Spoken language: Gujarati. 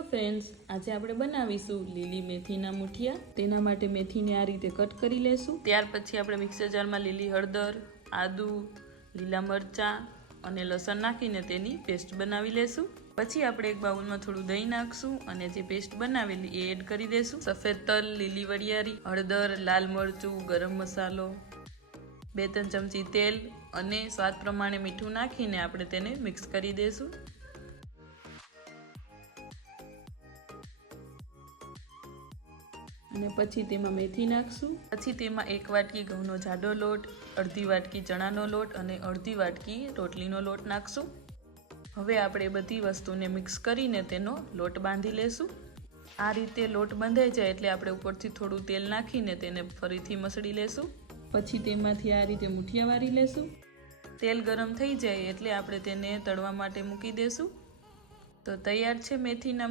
હેલો ફ્રેન્ડ્સ, આજે આપણે બનાવીશું લીલી મેથીના મુઠિયા। તેના માટે મેથીને આ રીતે કટ કરી લેશું। ત્યાર પછી આપણે મિક્સર જારમાં લીલી હળદર, આદુ, લીલા મરચાં અને લસણ નાખીને તેની પેસ્ટ બનાવી લેશું। પછી આપણે એક બાઉલમાં થોડું દહીં નાખશું અને જે પેસ્ટ બનાવેલી એ એડ કરી દેશું। સફેદ તલ, લીલી વરિયાળી, હળદર, લાલ મરચું, ગરમ મસાલો, 2-3 ચમચી તેલ અને સ્વાદ પ્રમાણે મીઠું નાખીને આપણે તેને મિક્સ કરી દેશું। અને પછી તેમાં મેથી નાખશું। પછી તેમાં 1 વાટકી ઘઉંનો જાડો લોટ, અડધી વાટકી ચણાનો લોટ અને અડધી વાટકી રોટલીનો લોટ નાખશું। હવે આપણે બધી વસ્તુને મિક્સ કરીને તેનો લોટ બાંધી લેશું। આ રીતે લોટ બંધાઈ જાય એટલે આપણે ઉપરથી થોડું તેલ નાખીને તેને ફરીથી મસળી લેશું। પછી તેમાંથી આ રીતે મુઠિયા વારી લેશું। તેલ ગરમ થઈ જાય એટલે આપણે તેને તળવા માટે મૂકી દેશું। તો તૈયાર છે મેથીના